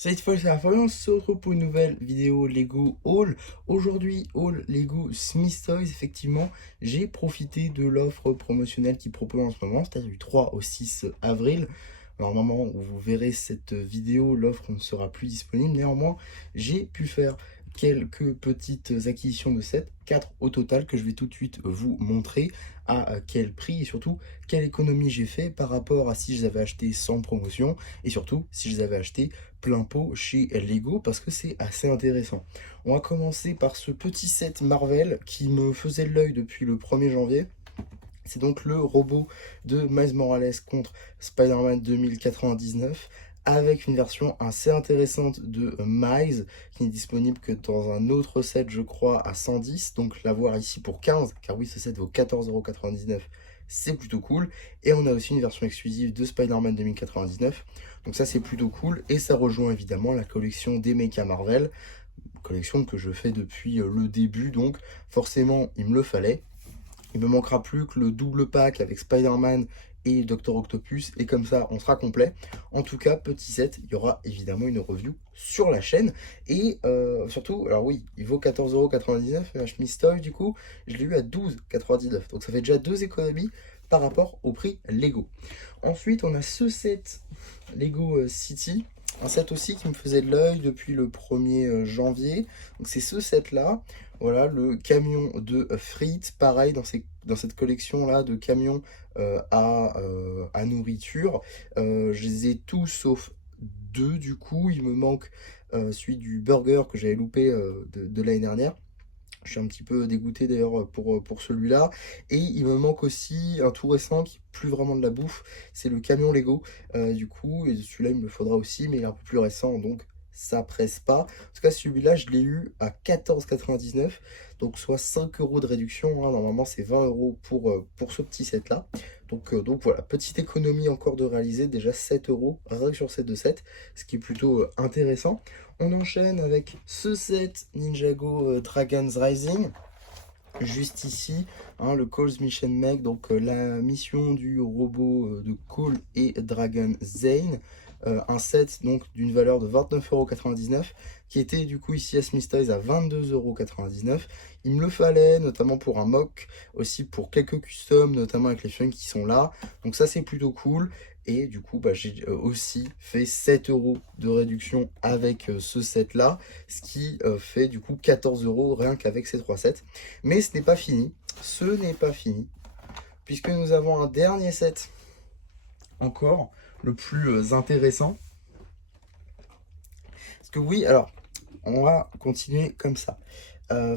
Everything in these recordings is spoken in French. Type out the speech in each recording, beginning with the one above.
Cette fois, c'est la fin, on se retrouve pour une nouvelle vidéo Lego Haul. Aujourd'hui, Haul Lego Smith Toys. Effectivement, j'ai profité de l'offre promotionnelle qu'ils proposent en ce moment, c'est-à-dire du 3 au 6 avril. Alors, au moment où vous verrez cette vidéo, l'offre ne sera plus disponible. Néanmoins, j'ai pu faire quelques petites acquisitions de sets, 4 au total, que je vais tout de suite vous montrer à quel prix et surtout quelle économie j'ai fait par rapport à si je les avais achetés sans promotion et surtout si je les avais achetés plein pot chez Lego parce que c'est assez intéressant. On va commencer par ce petit set Marvel qui me faisait l'œil depuis le 1er janvier. C'est donc le robot de Miles Morales contre Spider-Man 2099 avec une version assez intéressante de Miles qui n'est disponible que dans un autre set je crois à 110, donc l'avoir ici pour 15 car oui ce set vaut 14,99 €, c'est plutôt cool. Et on a aussi une version exclusive de Spider-Man 2099, donc ça c'est plutôt cool et ça rejoint évidemment la collection des Mecha Marvel, collection que je fais depuis le début, donc forcément il me le fallait. Il me manquera plus que le double pack avec Spider-Man et Docteur Octopus, et comme ça on sera complet. En tout cas, petit set, il y aura évidemment une review sur la chaîne. Et surtout, alors oui, il vaut 14,99 €, un Schmiss Toy du coup, je l'ai eu à 12,99 €. Donc ça fait déjà deux économies par rapport au prix Lego. Ensuite, on a ce set Lego City. Un set aussi qui me faisait de l'œil depuis le 1er janvier. Donc c'est ce set là. Voilà, le camion de frites, pareil dans cette collection-là de camions à nourriture. Je les ai tous sauf deux du coup. Il me manque celui du burger que j'avais loupé de l'année dernière. Je suis un petit peu dégoûté d'ailleurs pour celui-là. Et il me manque aussi un tout récent qui n'est plus vraiment de la bouffe. C'est le camion Lego. Du coup, et celui-là, il me le faudra aussi, mais il est un peu plus récent, donc ça presse pas. En tout cas, celui-là, je l'ai eu à 14,99 €, donc soit 5 € de réduction, hein. Normalement, c'est 20 € pour ce petit set-là. Donc voilà, petite économie encore de réaliser, déjà 7 € rien que sur ces deux sets, ce qui est plutôt intéressant. On enchaîne avec ce set Ninjago Dragon's Rising. Juste ici, hein, le Call's Mission Meg, donc la mission du robot de Call et Dragon Zane. Un set donc d'une valeur de 29,99 € qui était du coup ici à Smith Toys à 22,99 €. Il me le fallait notamment pour un mock, aussi pour quelques customs, notamment avec les fioles qui sont là. Donc ça c'est plutôt cool. Et du coup, bah, j'ai aussi fait 7 € de réduction avec ce set-là, ce qui fait du coup 14 € rien qu'avec ces trois sets. Mais ce n'est pas fini, puisque nous avons un dernier set encore, le plus intéressant. Parce que oui, alors, on va continuer comme ça.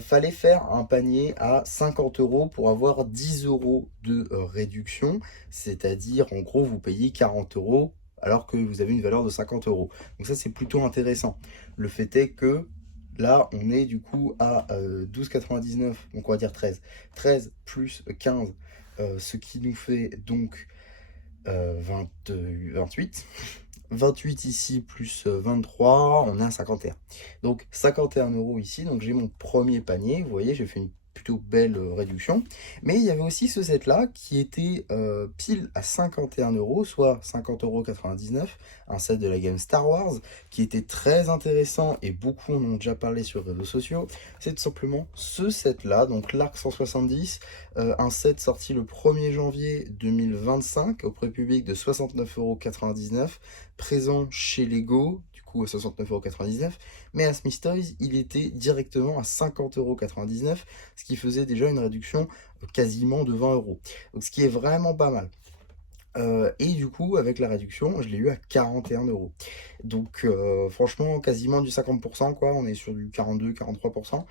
Fallait faire un panier à 50 € pour avoir 10 € de réduction, c'est-à-dire en gros vous payez 40 € alors que vous avez une valeur de 50 €. Donc ça c'est plutôt intéressant. Le fait est que là on est du coup à 12,99 €, donc on va dire 13. 13 plus 15, ce qui nous fait donc 28. 28 ici plus 23, on est à 51. Donc 51 € ici, donc j'ai mon premier panier. Vous voyez, j'ai fait une plutôt belle réduction. Mais il y avait aussi ce set là qui était pile à 51 €, soit 50,99 €, un set de la gamme Star Wars qui était très intéressant et beaucoup en ont déjà parlé sur les réseaux sociaux. C'est tout simplement ce set là, donc l'Arc 170, un set sorti le 1er janvier 2025 au prix public de 69,99 €, présent chez Lego, du coup à 69,99 €, mais à Smith Toys, il était directement à 50,99 €, ce qui faisait déjà une réduction quasiment de 20 €. Donc ce qui est vraiment pas mal. Et du coup, avec la réduction, je l'ai eu à 41 €. Donc franchement, quasiment du 50%, quoi. On est sur du 42-43%.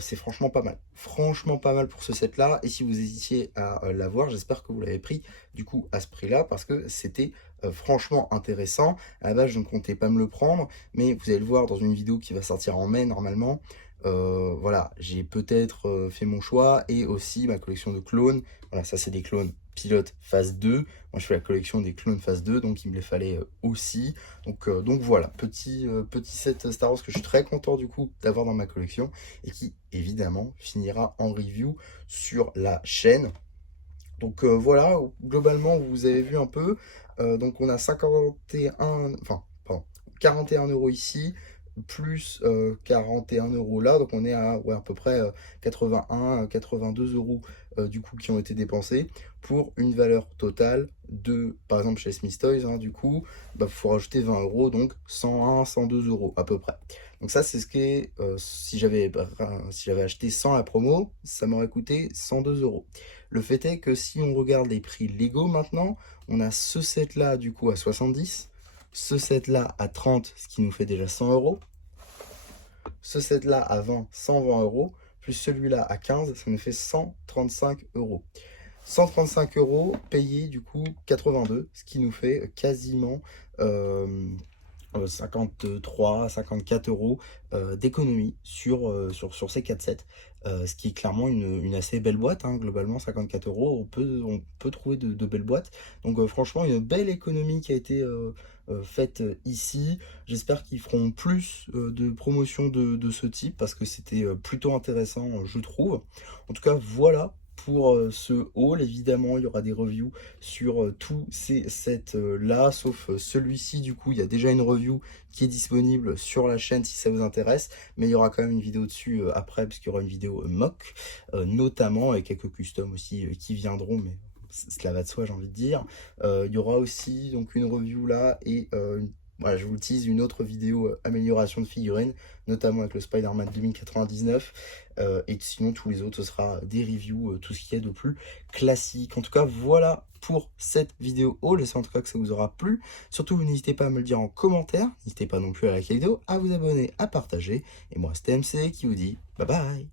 C'est franchement pas mal. Franchement pas mal pour ce set-là. Et si vous hésitiez à l'avoir, j'espère que vous l'avez pris du coup à ce prix-là parce que c'était franchement intéressant. À la base, je ne comptais pas me le prendre, mais vous allez le voir dans une vidéo qui va sortir en mai normalement. Voilà, j'ai peut-être fait mon choix et aussi ma collection de clones. Voilà, ça c'est des clones pilote phase 2. Moi je fais la collection des clones phase 2, donc il me les fallait aussi. Donc voilà, petit set Star Wars que je suis très content du coup d'avoir dans ma collection et qui évidemment finira en review sur la chaîne. Donc voilà, globalement vous avez vu un peu. Donc on a 51, enfin pardon, 41 € ici, plus 41 € là, donc on est à, ouais, à peu près 81, 82 € du coup qui ont été dépensés pour une valeur totale de, par exemple chez Smith Toys, hein, du coup, bah, faut rajouter 20 €, donc 101, 102 € à peu près. Donc ça, c'est ce qui est, si j'avais acheté 100 à promo, ça m'aurait coûté 102 €. Le fait est que si on regarde les prix Lego maintenant, on a ce set-là du coup à 70, ce set-là à 30, ce qui nous fait déjà 100 €. Ce set-là à 20, 120 €, plus celui-là à 15, ça nous fait 135 €. 135 € payés du coup 82, ce qui nous fait quasiment 53, 54 € d'économie sur ces 4 sets. Ce qui est clairement une assez belle boîte, hein, globalement 54 €, on peut trouver de belles boîtes. Donc franchement, une belle économie qui a été faite ici. J'espère qu'ils feront plus de promotions de ce type parce que c'était plutôt intéressant, je trouve. En tout cas, voilà pour ce haul. Évidemment, il y aura des reviews sur tous ces sets là, sauf celui-ci. Du coup, il y a déjà une review qui est disponible sur la chaîne si ça vous intéresse, mais il y aura quand même une vidéo dessus après, puisqu'il y aura une vidéo mock, notamment, et quelques customs aussi qui viendront, mais cela va de soi, j'ai envie de dire. Il y aura aussi donc une review là, et voilà, je vous le tease, une autre vidéo amélioration de figurines, notamment avec le Spider-Man 2099. Et sinon, tous les autres, ce sera des reviews, tout ce qu'il y a de plus classique. En tout cas, voilà pour cette vidéo haul. J'espère en tout cas que ça vous aura plu. Surtout, n'hésitez pas à me le dire en commentaire. N'hésitez pas non plus à liker la vidéo, à vous abonner, à partager. Et moi, c'était MC qui vous dit bye bye.